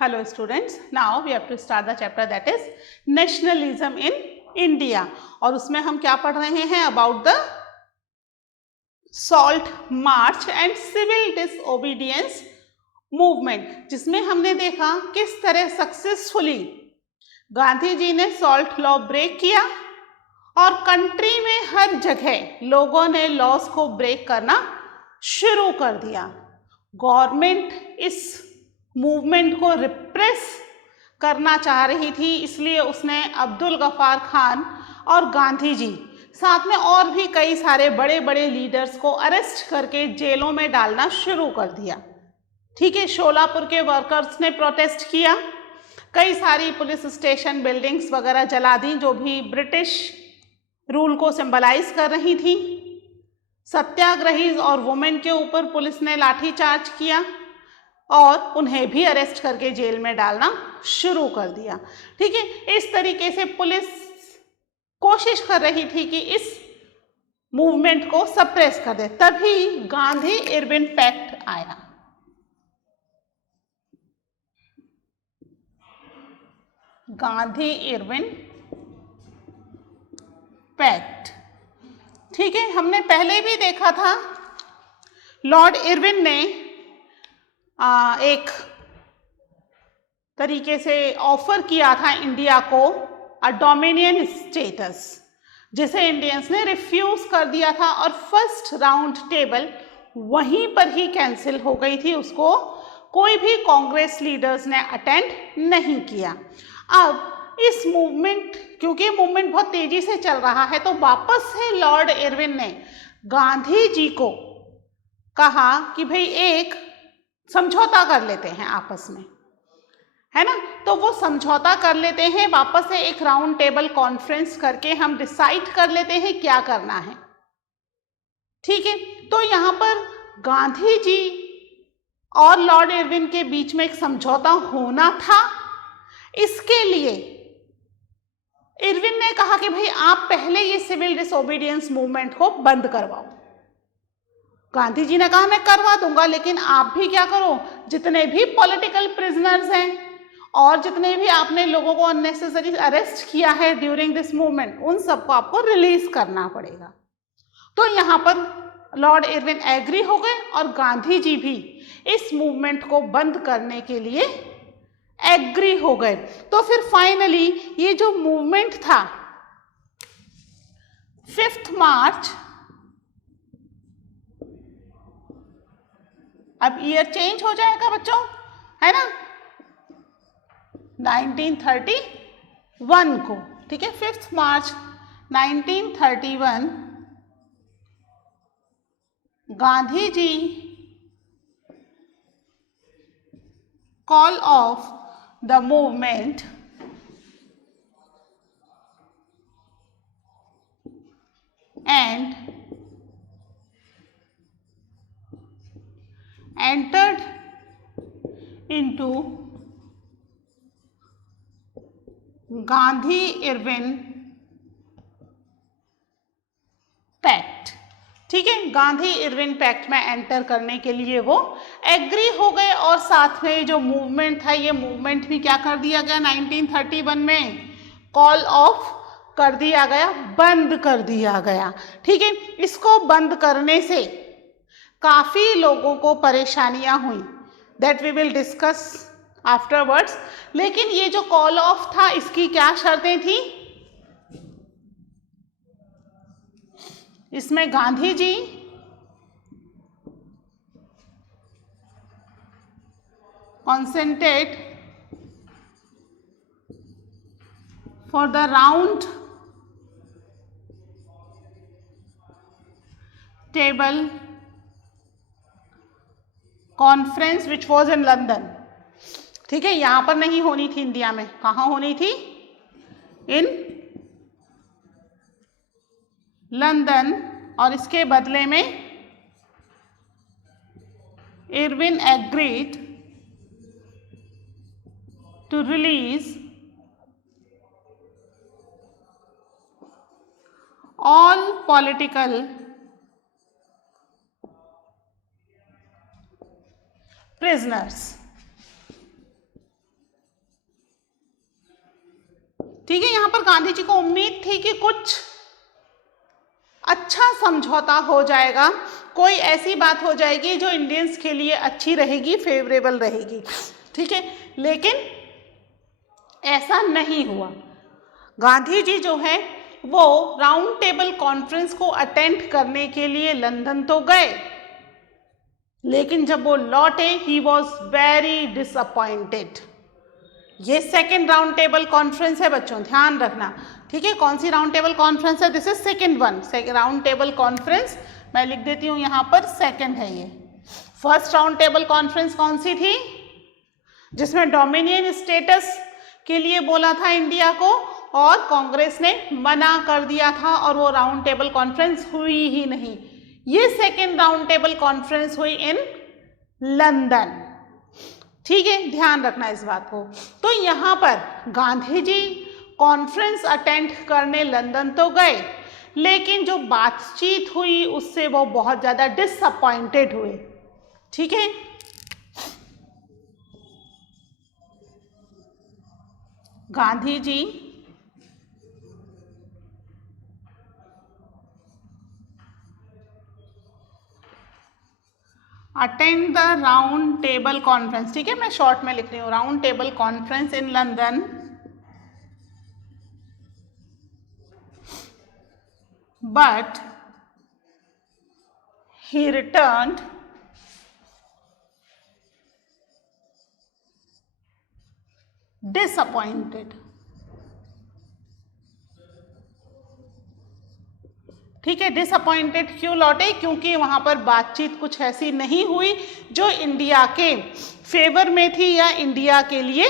Hello students, now we have to start the chapter that is nationalism in India और उसमें हम क्या पढ़ रहे हैं about the salt march and civil disobedience movement, जिसमें हमने देखा किस तरह सक्सेसफुली गांधी जी ने सॉल्ट लॉ ब्रेक किया और कंट्री में हर जगह लोगों ने लॉस को ब्रेक करना शुरू कर दिया। गवर्नमेंट इस मूवमेंट को रिप्रेस करना चाह रही थी, इसलिए उसने अब्दुल गफ्फार खान और गांधी जी साथ में और भी कई सारे बड़े बड़े लीडर्स को अरेस्ट करके जेलों में डालना शुरू कर दिया। ठीक है, शोलापुर के वर्कर्स ने प्रोटेस्ट किया, कई सारी पुलिस स्टेशन बिल्डिंग्स वगैरह जला दी जो भी ब्रिटिश रूल को सिंबलाइज कर रही थी। सत्याग्रही और वुमेन के ऊपर पुलिस ने लाठीचार्ज किया और उन्हें भी अरेस्ट करके जेल में डालना शुरू कर दिया। ठीक है, इस तरीके से पुलिस कोशिश कर रही थी कि इस मूवमेंट को सप्रेस कर दे। तभी गांधी इरविन पैक्ट आया। गांधी इरविन पैक्ट, ठीक है, हमने पहले भी देखा था लॉर्ड इरविन ने एक तरीके से ऑफर किया था इंडिया को डोमिनियन स्टेटस, जिसे इंडियंस ने रिफ्यूज कर दिया था और फर्स्ट राउंड टेबल वहीं पर ही कैंसिल हो गई थी। उसको कोई भी कांग्रेस लीडर्स ने अटेंड नहीं किया। अब इस मूवमेंट, क्योंकि मूवमेंट बहुत तेजी से चल रहा है, तो वापस से लॉर्ड इरविन ने गांधी जी को कहा कि भाई एक समझौता कर लेते हैं आपस में, है ना। तो वो समझौता कर लेते हैं, वापस से एक राउंड टेबल कॉन्फ्रेंस करके हम डिसाइड कर लेते हैं क्या करना है। ठीक है, तो यहाँ पर गांधी जी और लॉर्ड इरविन के बीच में एक समझौता होना था। इसके लिए इरविन ने कहा कि भाई आप पहले ये सिविल डिसोबीडियंस मूवमेंट को बंद करवाओ। गांधी जी ने कहा मैं करवा दूंगा, लेकिन आप भी क्या करो, जितने भी पॉलिटिकल प्रिजनर्स हैं और जितने भी आपने लोगों को अननेसेसरी अरेस्ट किया है ड्यूरिंग दिस मूवमेंट, उन सबको आपको रिलीज करना पड़ेगा। तो यहाँ पर लॉर्ड इरविन एग्री हो गए और गांधी जी भी इस मूवमेंट को बंद करने के लिए एग्री हो गए। तो फिर फाइनली ये जो मूवमेंट था 5 मार्च, अब ईयर चेंज हो जाएगा बच्चों, है ना, 1931 को। ठीक है, 5 March 1931 Gandhi ji call of the movement and entered into Gandhi Irwin pact. ठीक है, गांधी इरविन पैक्ट में एंटर करने के लिए वो एग्री हो गए और साथ में जो मूवमेंट था, ये मूवमेंट भी क्या कर दिया गया 1931 में कॉल ऑफ कर दिया गया, बंद कर दिया गया। ठीक है, इसको बंद करने से काफ़ी लोगों को परेशानियां हुई, that we will discuss afterwards. लेकिन ये जो कॉल ऑफ था, इसकी क्या शर्तें थी, इसमें Gandhi ji consented for the round table conference which was in London। ठीक है, यहां पर नहीं होनी थी इंडिया में, कहाँ होनी थी, इन लंदन। और इसके बदले में Irwin agreed to release all political prisoners। ठीक है, यहाँ पर गांधी जी को उम्मीद थी कि कुछ अच्छा समझौता हो जाएगा, कोई ऐसी बात हो जाएगी जो इंडियंस के लिए अच्छी रहेगी, फेवरेबल रहेगी। ठीक है, लेकिन ऐसा नहीं हुआ। गांधी जी जो है वो राउंड टेबल कॉन्फ्रेंस को अटेंड करने के लिए लंदन तो गए, लेकिन जब वो लौटे ही वॉज वेरी डिसअपॉइंटेड। ये सेकेंड राउंड टेबल कॉन्फ्रेंस है बच्चों, ध्यान रखना। ठीक है, कौन सी राउंड टेबल कॉन्फ्रेंस है? This is second one, round table conference. मैं लिख देती हूँ यहाँ पर, सेकेंड है ये। फर्स्ट राउंड टेबल कॉन्फ्रेंस कौन सी थी? जिसमें डोमिनियन स्टेटस के लिए बोला था इंडिया को, और कांग्रेस ने मना कर दिया था, और वो राउंड टेबल कॉन्फ्रेंस हुई ही नहीं। ये सेकेंड राउंड टेबल कॉन्फ्रेंस हुई इन लंदन। ठीक है, ध्यान रखना इस बात को। तो यहाँ पर गांधी जी कॉन्फ्रेंस अटेंड करने लंदन तो गए, लेकिन जो बातचीत हुई उससे वो बहुत ज़्यादा डिसअपॉइंटेड हुए। ठीक है, Gandhi ji attend the round table conference. ठीक है, मैं शॉर्ट में लिख रही हूँ, round table conference in London, but he returned disappointed। ठीक है, डिसअपॉइंटेड क्यों लौटे? क्योंकि वहां पर बातचीत कुछ ऐसी नहीं हुई जो इंडिया के फेवर में थी या इंडिया के लिए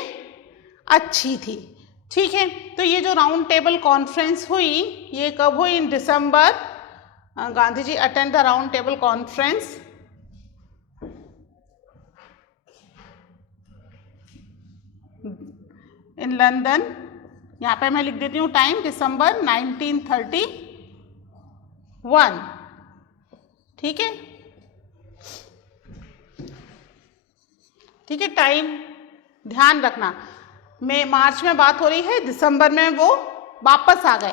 अच्छी थी। ठीक है, तो ये जो राउंड टेबल कॉन्फ्रेंस हुई ये कब हुई? In December. Gandhi ji attend the round table conference in London. यहाँ पे मैं लिख देती हूँ टाइम, दिसंबर 1931। ठीक है, ठीक है, टाइम ध्यान रखना। मार्च में बात हो रही है, दिसंबर में वो वापस आ गए।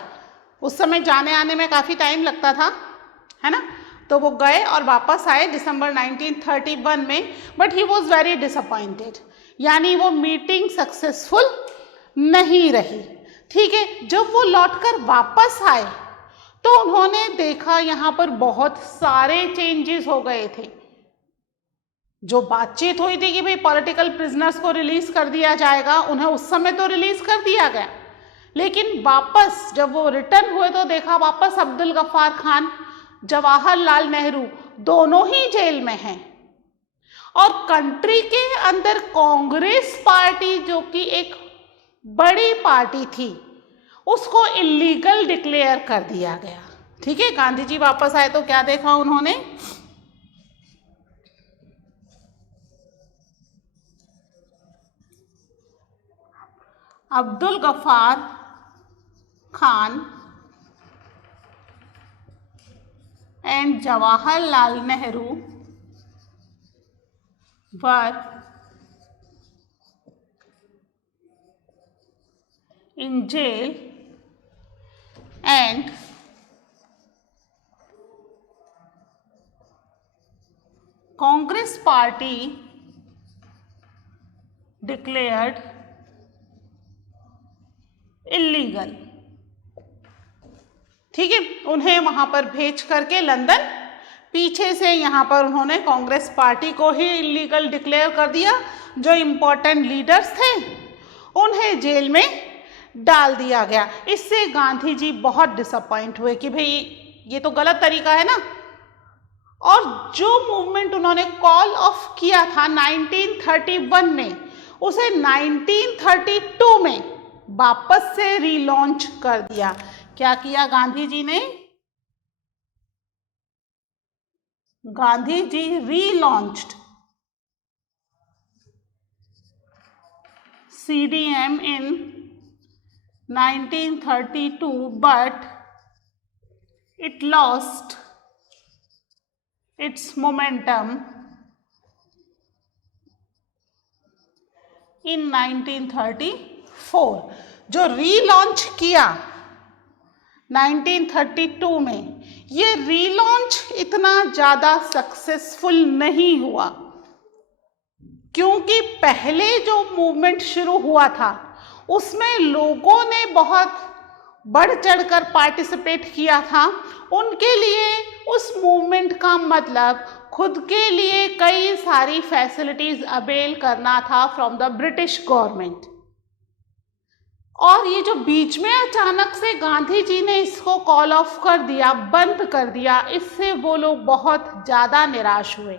उस समय जाने आने में काफ़ी टाइम लगता था, है ना? तो वो गए और वापस आए दिसंबर 1931 में, but he was very disappointed, यानी वो मीटिंग सक्सेसफुल नहीं रही। ठीक है, जब वो लौटकर वापस आए तो उन्होंने देखा यहाँ पर बहुत सारे चेंजेस हो गए थे। जो बातचीत हुई थी कि भाई पॉलिटिकल प्रिजनर्स को रिलीज कर दिया जाएगा, उन्हें उस समय तो रिलीज कर दिया गया, लेकिन वापस जब वो रिटर्न हुए तो देखा वापस अब्दुल गफ्फार खान, जवाहरलाल नेहरू दोनों ही जेल में हैं, और कंट्री के अंदर कांग्रेस पार्टी जो कि एक बड़ी पार्टी थी उसको इलीगल डिक्लेयर कर दिया गया। ठीक है, गांधी जी वापस आए तो क्या देखा उन्होंने? Abdul Gaffar Khan and Jawaharlal Nehru were in jail and Congress party declared illegal। ठीक है, उन्हें वहां पर भेज करके लंदन, पीछे से यहाँ पर उन्होंने कांग्रेस पार्टी को ही इलीगल डिक्लेयर कर दिया। जो इम्पोर्टेंट लीडर्स थे उन्हें जेल में डाल दिया गया। इससे गांधी जी बहुत डिसअपॉइंट हुए कि भाई ये तो गलत तरीका है ना। और जो मूवमेंट उन्होंने कॉल ऑफ किया था 1931 में, उसे 1932 में वापस से रीलॉन्च कर दिया। क्या किया गांधी जी ने? Gandhi ji relaunched CDM in 1932, but it lost its momentum in 1934। जो रीलॉन्च किया 1932 में, ये रीलॉन्च इतना ज़्यादा सक्सेसफुल नहीं हुआ, क्योंकि पहले जो मूवमेंट शुरू हुआ था उसमें लोगों ने बहुत बढ़ चढ़कर पार्टिसिपेट किया था। उनके लिए उस मूवमेंट का मतलब खुद के लिए कई सारी फैसिलिटीज अवेल करना था फ्रॉम द ब्रिटिश गवर्नमेंट। और ये जो बीच में अचानक से गांधी जी ने इसको कॉल ऑफ कर दिया, बंद कर दिया, इससे वो लोग बहुत ज़्यादा निराश हुए।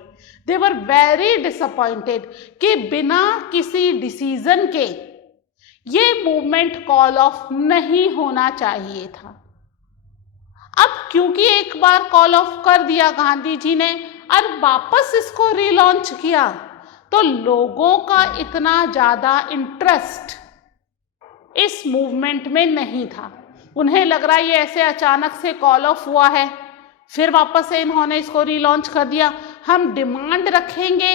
दे वर वेरी डिसअपॉइंटेड कि बिना किसी डिसीजन के ये मूवमेंट कॉल ऑफ नहीं होना चाहिए था। अब क्योंकि एक बार कॉल ऑफ कर दिया गांधी जी ने और वापस इसको रीलॉन्च किया, तो लोगों का इतना ज़्यादा इंटरेस्ट इस मूवमेंट में नहीं था। उन्हें लग रहा है ये ऐसे अचानक से कॉल ऑफ हुआ है, फिर वापस से इन्होंने इसको रीलॉन्च कर दिया, हम डिमांड रखेंगे,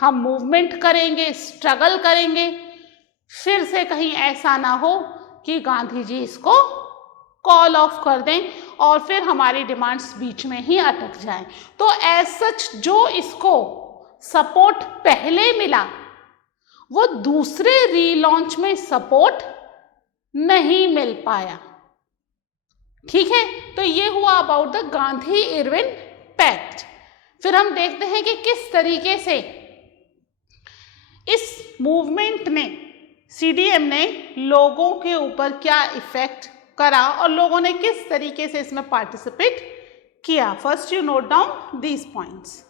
हम मूवमेंट करेंगे, स्ट्रगल करेंगे, फिर से कहीं ऐसा ना हो कि गांधी जी इसको कॉल ऑफ कर दें और फिर हमारी डिमांड्स बीच में ही अटक जाएं। तो एज सच जो इसको सपोर्ट पहले मिला वो दूसरे रीलॉन्च में सपोर्ट नहीं मिल पाया। ठीक है, तो ये हुआ about the Gandhi Irwin pact. फिर हम देखते हैं कि किस तरीके से इस मूवमेंट ने, सीडीएम ने लोगों के ऊपर क्या इफेक्ट करा और लोगों ने किस तरीके से इसमें पार्टिसिपेट किया। First you note down these points.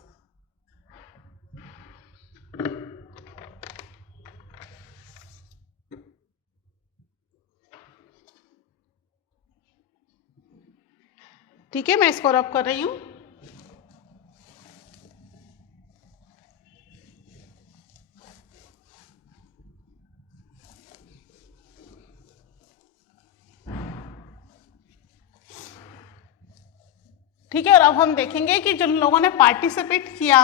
ठीक है, मैं इसको रब कर रही हूं। ठीक है, और अब हम देखेंगे कि जिन लोगों ने पार्टिसिपेट किया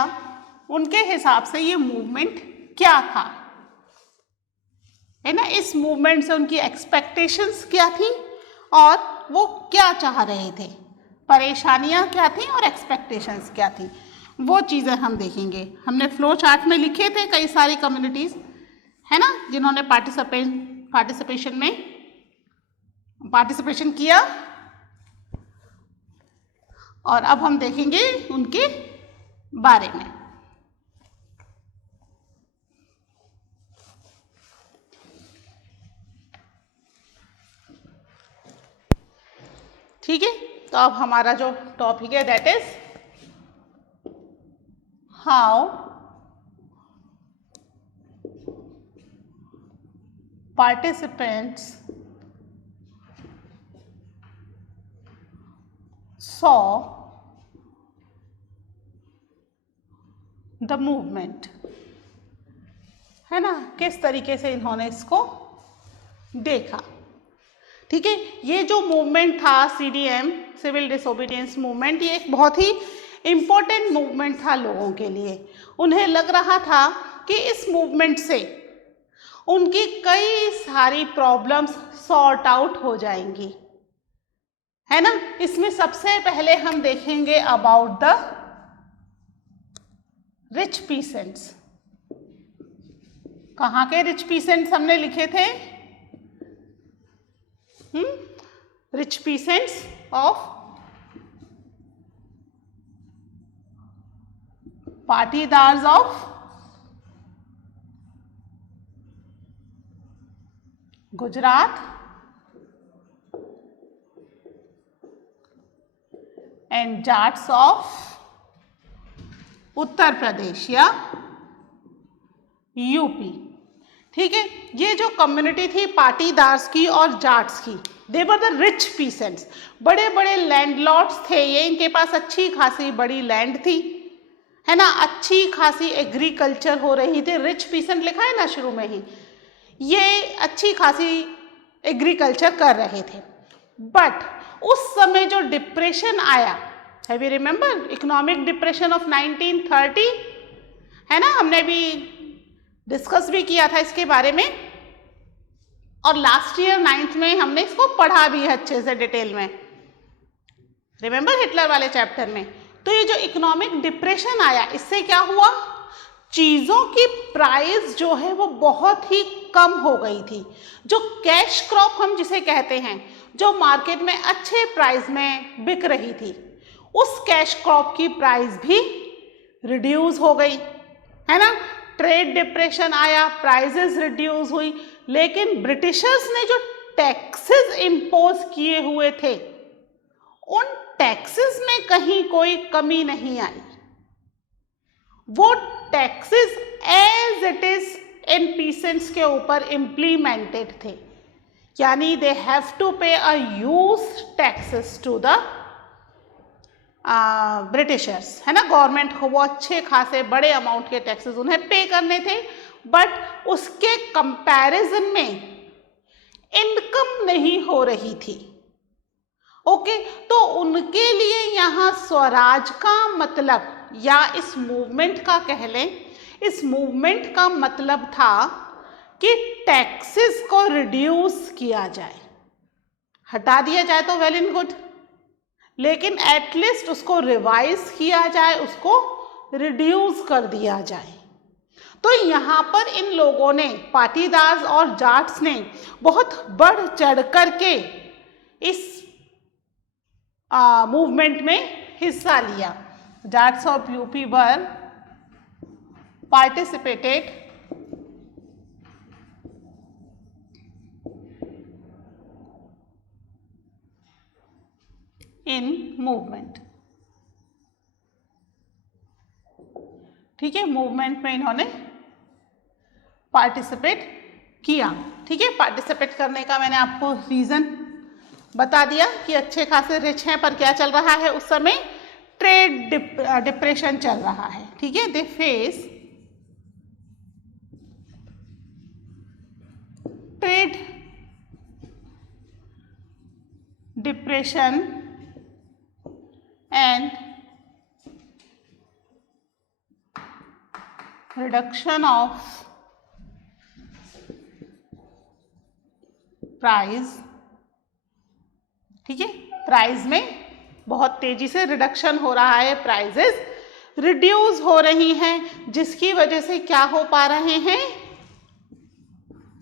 उनके हिसाब से ये मूवमेंट क्या था, है ना। इस मूवमेंट से उनकी एक्सपेक्टेशंस क्या थी और वो क्या चाह रहे थे, परेशानियां क्या थी और एक्सपेक्टेशंस क्या थी, वो चीज़ें हम देखेंगे। हमने फ्लो चार्ट में लिखे थे कई सारी कम्युनिटीज़, है ना, जिन्होंने पार्टिसिपेशन किया, और अब हम देखेंगे उनके बारे में। ठीक है, तो अब हमारा जो टॉपिक है that is how participants saw the movement, है ना, किस तरीके से इन्होंने इसको देखा। ठीक है, ये जो मूवमेंट था सीडीएम, सिविल डिसोबीडियंस मूवमेंट, ये एक बहुत ही इम्पोर्टेंट मूवमेंट था लोगों के लिए। उन्हें लग रहा था कि इस मूवमेंट से उनकी कई सारी प्रॉब्लम्स सॉर्ट आउट हो जाएंगी, है ना। इसमें सबसे पहले हम देखेंगे अबाउट द रिच पीसेंट्स। कहाँ के रिच पीसेंट्स हमने लिखे थे? Rich peasants of Patidars of Gujarat and Jats of Uttar Pradesh या यूपी। ठीक है, ये जो कम्युनिटी थी पाटीदार्स की और जाट्स की, दे वर द रिच पीसेंट्स, बड़े बड़े लैंडलॉर्ड्स थे ये, इनके पास अच्छी खासी बड़ी लैंड थी, है ना, अच्छी खासी एग्रीकल्चर हो रही थी। रिच पीसेंट लिखा है ना शुरू में ही, ये अच्छी खासी एग्रीकल्चर कर रहे थे। बट उस समय जो डिप्रेशन आया, have you remember economic depression of 1930, है ना, हमने भी डिस्कस भी किया था इसके बारे में। और लास्ट ईयर 9th में हमने इसको पढ़ा भी है अच्छे से डिटेल में, रिमेंबर हिटलर वाले चैप्टर में। तो ये जो इकोनॉमिक डिप्रेशन आया, इससे क्या हुआ, चीजों की प्राइस जो है वो बहुत ही कम हो गई थी। जो कैश क्रॉप हम जिसे कहते हैं, जो मार्केट में अच्छे प्राइस में बिक रही थी, उस कैश क्रॉप की प्राइस भी रिड्यूस हो गई, है ना। ट्रेड डिप्रेशन आया, प्राइसेस रिड्यूस हुई, लेकिन ब्रिटिशर्स ने जो टैक्सेस इम्पोज किए हुए थे, उन टैक्सेस में कहीं कोई कमी नहीं आई। वो taxes as it is in peasants के ऊपर इम्प्लीमेंटेड थे, यानी they have to pay a huge taxes to the Britishers, है ना। गवर्नमेंट को वो अच्छे खासे बड़े अमाउंट के टैक्सेस उन्हें पे करने थे, बट उसके कंपैरिजन में इनकम नहीं हो रही थी। ओके, तो उनके लिए यहाँ स्वराज का मतलब, या इस मूवमेंट का कह लें, इस मूवमेंट का मतलब था कि टैक्सेस को रिड्यूस किया जाए। हटा दिया जाए तो वेल एंड गुड, लेकिन एटलीस्ट उसको रिवाइज किया जाए, उसको रिड्यूस कर दिया जाए। तो यहाँ पर इन लोगों ने, पाटीदार और जाट्स ने बहुत बढ़ चढ़ करके इस मूवमेंट में हिस्सा लिया। Jats of UP were participated in movement. ठीक है, मूवमेंट में इन्होंने पार्टिसिपेट किया। ठीक है, पार्टिसिपेट करने का मैंने आपको रीजन बता दिया कि अच्छे खासे रिच हैं, पर क्या चल रहा है उस समय, ट्रेड डिप्रेशन चल रहा है। ठीक है, they face trade depression and reduction of price. ठीक है, प्राइस में बहुत तेजी से रिडक्शन हो रहा है, प्राइसेस रिड्यूस हो रही हैं, जिसकी वजह से क्या हो पा रहे हैं,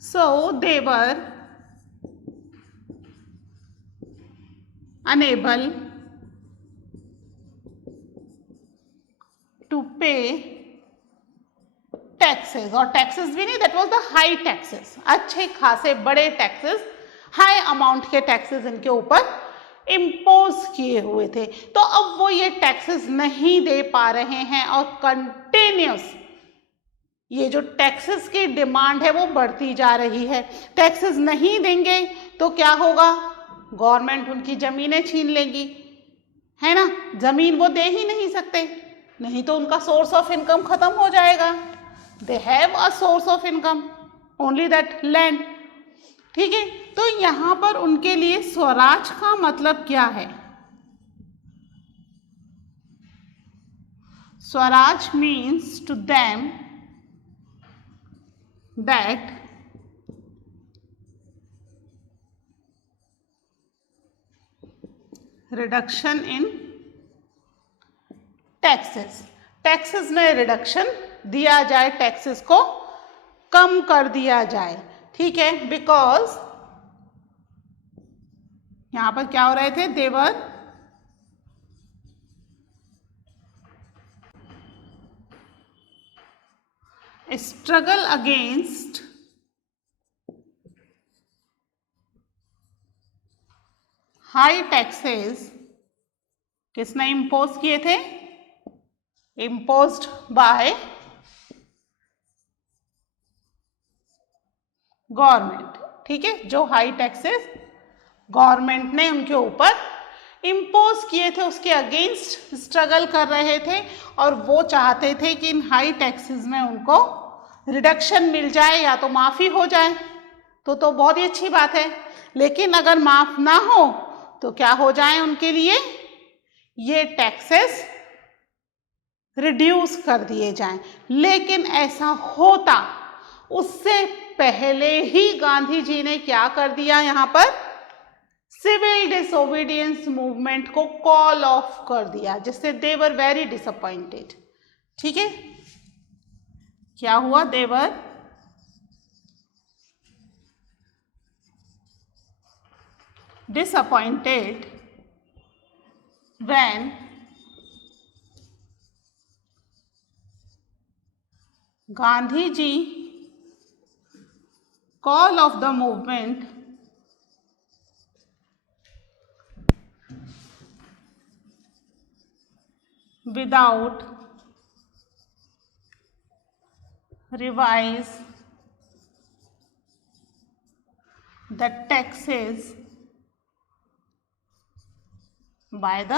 सो दे वर अनेबल टू पे टैक्सेस, और टैक्सेस भी नहीं, that was the high taxes, अच्छे खासे बड़े टैक्सेस, हाई अमाउंट के टैक्सेस इनके ऊपर इम्पोज किए हुए थे। तो अब वो ये टैक्सेस नहीं दे पा रहे हैं, और कंटिन्यूस ये जो टैक्सेस की डिमांड है वो बढ़ती जा रही है। टैक्सेस नहीं देंगे तो क्या होगा, गवर्नमेंट उनकी जमीनें छीन लेगी, है ना। जमीन वो दे ही नहीं सकते, नहीं तो उनका सोर्स ऑफ इनकम खत्म हो जाएगा। They have a source of income, only that land. ठीक है, तो यहाँ पर उनके लिए स्वराज का मतलब क्या है, swaraj means to them that reduction in taxes, taxes में रिडक्शन दिया जाए, टैक्सेस को कम कर दिया जाए। ठीक है, बिकॉज यहां पर क्या हो रहे थे, देवर स्ट्रगल अगेंस्ट हाई टैक्सेस। किसने इम्पोज किए थे, इम्पोज्ड बाय गवर्नमेंट। ठीक है, जो हाई टैक्सेस गवर्नमेंट ने उनके ऊपर इम्पोज किए थे, उसके अगेंस्ट स्ट्रगल कर रहे थे, और वो चाहते थे कि इन हाई टैक्सेस में उनको रिडक्शन मिल जाए, या तो माफ़ी हो जाए तो बहुत ही अच्छी बात है, लेकिन अगर माफ़ ना हो तो क्या हो जाए उनके लिए, ये टैक्सेस रिड्यूस कर दिए जाएं। लेकिन ऐसा होता उससे पहले ही गांधी जी ने क्या कर दिया, यहाँ पर सिविल डिसोबीडियंस मूवमेंट को कॉल ऑफ कर दिया, जिससे दे वर वेरी डिसअपॉइंटेड। ठीक है, क्या हुआ, दे वर disappointed when Gandhi ji call of the movement without revise the taxes by the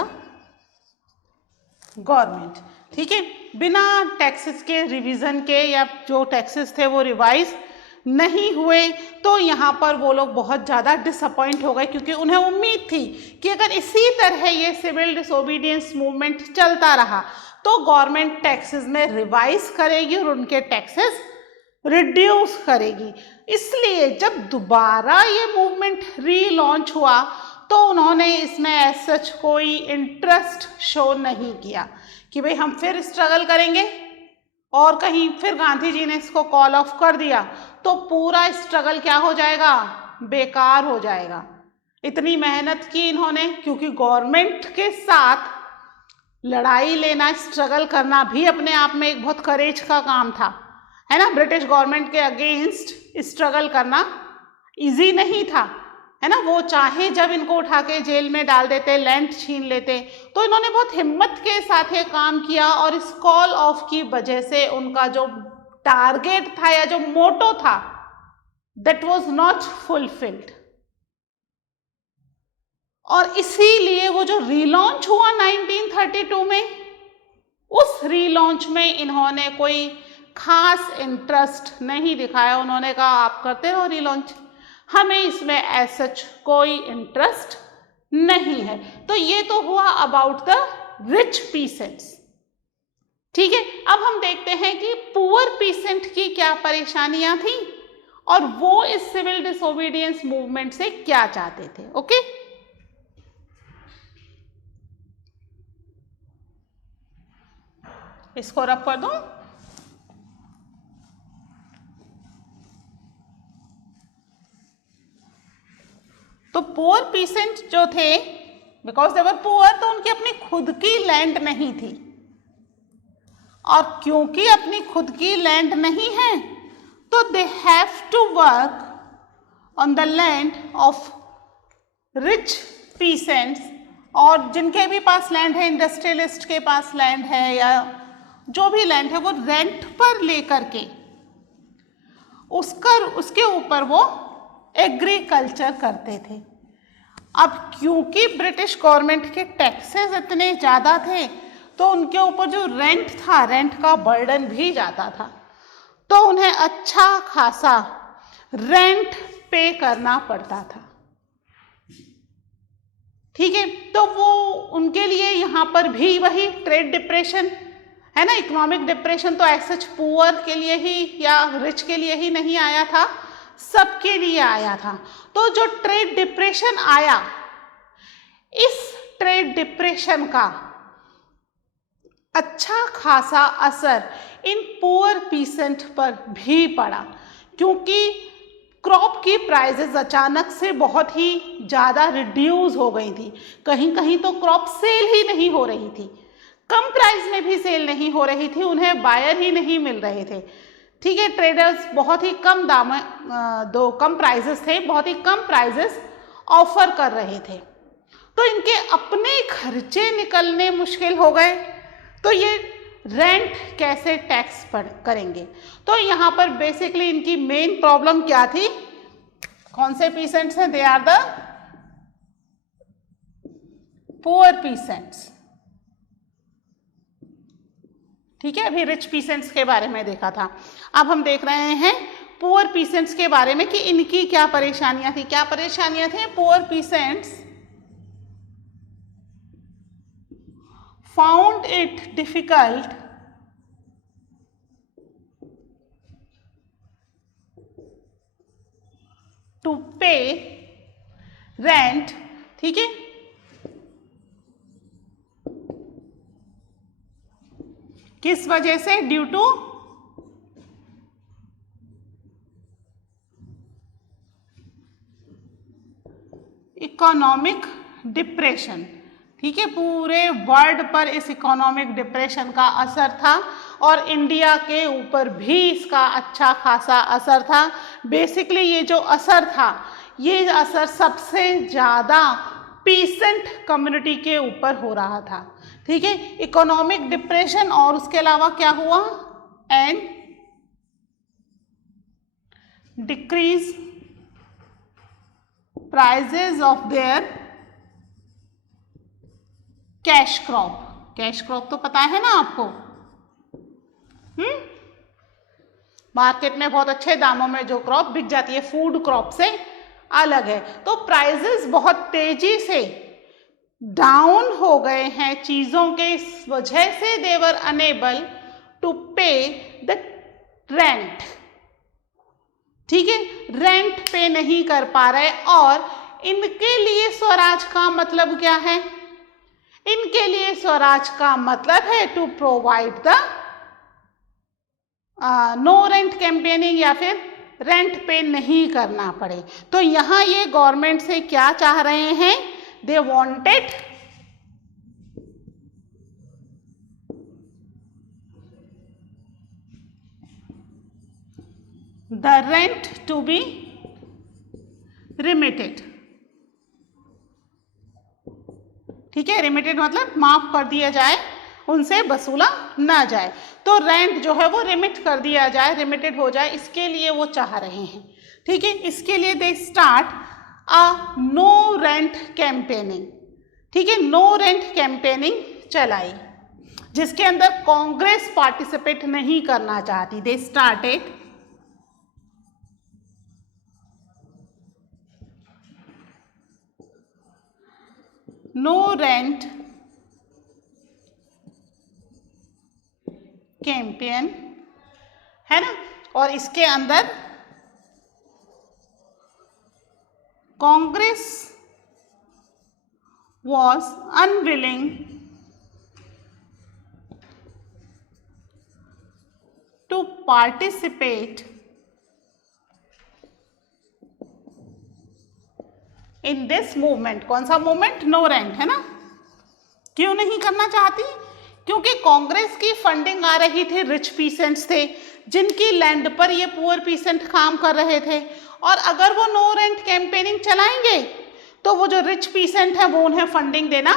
government. ठीक है, बिना टैक्सेस के रिवीजन के या जो टैक्सेस थे वो रिवाइज नहीं हुए, तो यहाँ पर वो लोग बहुत ज़्यादा डिसअपॉइंट हो गए, क्योंकि उन्हें उम्मीद थी कि अगर इसी तरह ये सिविल डिसोबीडियंस मूवमेंट चलता रहा तो गवर्नमेंट टैक्सेस में रिवाइज करेगी और उनके टैक्सेस रिड्यूस करेगी। इसलिए जब दोबारा ये मूवमेंट रीलॉन्च हुआ तो उन्होंने इसमें एज सच कोई इंटरेस्ट शो नहीं किया कि भाई हम फिर स्ट्रगल करेंगे, और कहीं फिर गांधी जी ने इसको कॉल ऑफ कर दिया तो पूरा स्ट्रगल क्या हो जाएगा, बेकार हो जाएगा। इतनी मेहनत की इन्होंने, क्योंकि गवर्नमेंट के साथ लड़ाई लेना, स्ट्रगल करना भी अपने आप में एक बहुत करेज का काम था, है ना। ब्रिटिश गवर्नमेंट के अगेंस्ट स्ट्रगल करना इजी नहीं था, है ना। वो चाहे जब इनको उठा के जेल में डाल देते, लैंड छीन लेते, तो इन्होंने बहुत हिम्मत के साथ ये काम किया, और इस कॉल ऑफ की वजह से उनका जो टारगेट था या जो मोटो था, दैट वाज नॉट फुलफिल्ड। और इसीलिए वो जो रीलॉन्च हुआ 1932 में, उस रीलॉन्च में इन्होंने कोई खास इंटरेस्ट नहीं दिखाया। उन्होंने कहा आप करते रहो रीलॉन्च, हमें इसमें एज सच कोई इंटरेस्ट नहीं है। तो ये तो हुआ अबाउट द रिच पीसेंट्स। ठीक है, अब हम देखते हैं कि पुअर पीसेंट की क्या परेशानियां थी और वो इस सिविल डिसोबीडियंस मूवमेंट से क्या चाहते थे। ओके, इसको रब कर दूं। तो पुअर पीसेंट जो थे, बिकॉज दे वर पुअर, तो उनकी अपनी खुद की लैंड नहीं थी, और क्योंकि अपनी खुद की लैंड नहीं है तो they have to work on the land of rich peasants, और जिनके भी पास लैंड है, इंडस्ट्रियलिस्ट के पास लैंड है या जो भी लैंड है, वो रेंट पर लेकर के उसके ऊपर वो एग्रीकल्चर करते थे। अब क्योंकि ब्रिटिश गवर्नमेंट के टैक्सेस इतने ज़्यादा थे तो उनके ऊपर जो रेंट था, रेंट का बर्डन भी ज़्यादा था, तो उन्हें अच्छा खासा रेंट पे करना पड़ता था। ठीक है, तो वो उनके लिए यहाँ पर भी वही ट्रेड डिप्रेशन है ना, इकोनॉमिक डिप्रेशन तो एज सच पुअर के लिए ही या रिच के लिए ही नहीं आया था, सबके लिए आया था। तो जो ट्रेड डिप्रेशन आया, इस ट्रेड डिप्रेशन का अच्छा खासा असर इन पुअर पीसेंट पर भी पड़ा, क्योंकि क्रॉप की प्राइसेस अचानक से बहुत ही ज़्यादा रिड्यूस हो गई थी। कहीं कहीं तो क्रॉप सेल ही नहीं हो रही थी, कम प्राइस में भी सेल नहीं हो रही थी, उन्हें बायर ही नहीं मिल रहे थे। ठीक है, ट्रेडर्स बहुत ही कम दाम कम प्राइजेस थे, बहुत ही कम प्राइजेस ऑफर कर रहे थे, तो इनके अपने खर्चे निकलने मुश्किल हो गए। तो ये रेंट कैसे टैक्स करेंगे? तो यहाँ पर बेसिकली इनकी मेन प्रॉब्लम क्या थी? कौन से पीसेंट्स हैं? They are the poor peasants. ठीक है, अभी रिच पीसेंट्स के बारे में देखा था, अब हम देख रहे हैं पुअर पीसेंट्स के बारे में कि इनकी क्या परेशानियां थी। क्या परेशानियां थी? Poor peasants found it difficult to pay rent, ठीक है, किस वजह से? ड्यू टू इकोनॉमिक डिप्रेशन, ठीक है, पूरे वर्ल्ड पर इस इकोनॉमिक डिप्रेशन का असर था और इंडिया के ऊपर भी इसका अच्छा खासा असर था। बेसिकली ये जो असर था, ये असर सबसे ज़्यादा पीसेंट कम्युनिटी के ऊपर हो रहा था, ठीक है, इकोनॉमिक डिप्रेशन। और उसके अलावा क्या हुआ? And decrease prizes of their cash crop. Cash crop तो पता है ना आपको, मार्केट में बहुत अच्छे दामों में जो क्रॉप बिक जाती है, फूड क्रॉप से अलग है। तो प्राइजेस बहुत तेजी से डाउन हो गए हैं चीजों के, इस वजह से दे वर अनेबल टू पे द रेंट, ठीक है, रेंट पे नहीं कर पा रहे। और इनके लिए स्वराज का मतलब क्या है? इनके लिए स्वराज का मतलब है to provide the no rent campaigning, या फिर रेंट पे नहीं करना पड़े। तो यहां ये गवर्नमेंट से क्या चाह रहे हैं? They wanted the rent to be remitted, ठीक है, रिमिटेड मतलब माफ कर दिया जाए, उनसे वसूला ना जाए। तो रेंट जो है वो रिमिट कर दिया जाए, रिमिटेड हो जाए, इसके लिए वो चाह रहे हैं, ठीक है। इसके लिए they start a no rent campaigning, ठीक है, नो रेंट कैंपेनिंग चलाई, जिसके अंदर कांग्रेस पार्टिसिपेट नहीं करना चाहती। They started no rent campaign, है ना, और इसके अंदर Congress was unwilling to participate in this movement। कौन सा मूवमेंट? नो रेंट, है ना। क्यों नहीं करना चाहती? क्योंकि कांग्रेस की फंडिंग आ रही थी, रिच पीसेंट्स थे जिनकी लैंड पर ये पुअर पीसेंट काम कर रहे थे, और अगर वो नो रेंट कैंपेनिंग चलाएंगे तो वो जो रिच पीसेंट है वो उन्हें फंडिंग देना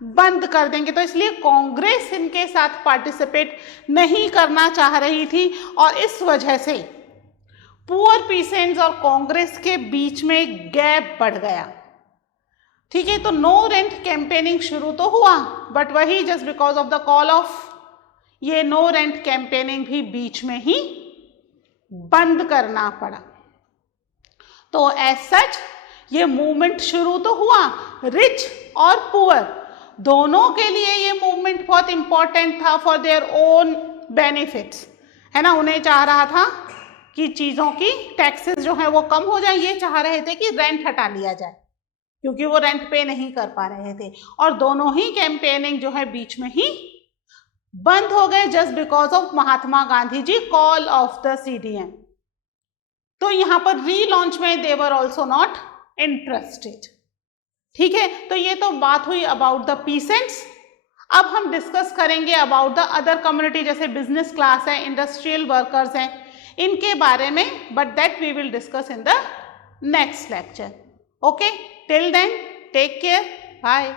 बंद कर देंगे। तो इसलिए कांग्रेस इनके साथ पार्टिसिपेट नहीं करना चाह रही थी, और इस वजह से पुअर पीसेंट्स और कांग्रेस के बीच में गैप बढ़ गया, ठीक है। तो नो रेंट कैंपेनिंग शुरू तो हुआ, बट वही just because of the call of ये नो रेंट कैंपेनिंग भी बीच में ही बंद करना पड़ा। तो एज सच ये मूवमेंट शुरू तो हुआ, रिच और पुअर दोनों के लिए ये मूवमेंट बहुत इंपॉर्टेंट था फॉर देयर ओन बेनिफिट्स, है ना। उन्हें चाह रहा था कि चीज़ों की टैक्सेस जो है वो कम हो जाए, ये चाह रहे थे कि रेंट हटा लिया जाए क्योंकि वो रेंट पे नहीं कर पा रहे थे, और दोनों ही कैंपेनिंग जो है बीच में ही बंद हो गए just because of Mahatma Gandhi ji call of the CDM। तो यहां पर रीलॉन्च में they were also not interested, ठीक है। तो ये तो बात हुई अबाउट द पीसेंट्स। अब हम डिस्कस करेंगे अबाउट द अदर कम्युनिटी, जैसे बिजनेस क्लास है, इंडस्ट्रियल वर्कर्स हैं, इनके बारे में, but that we will discuss in the next lecture. Okay, till then take care, bye.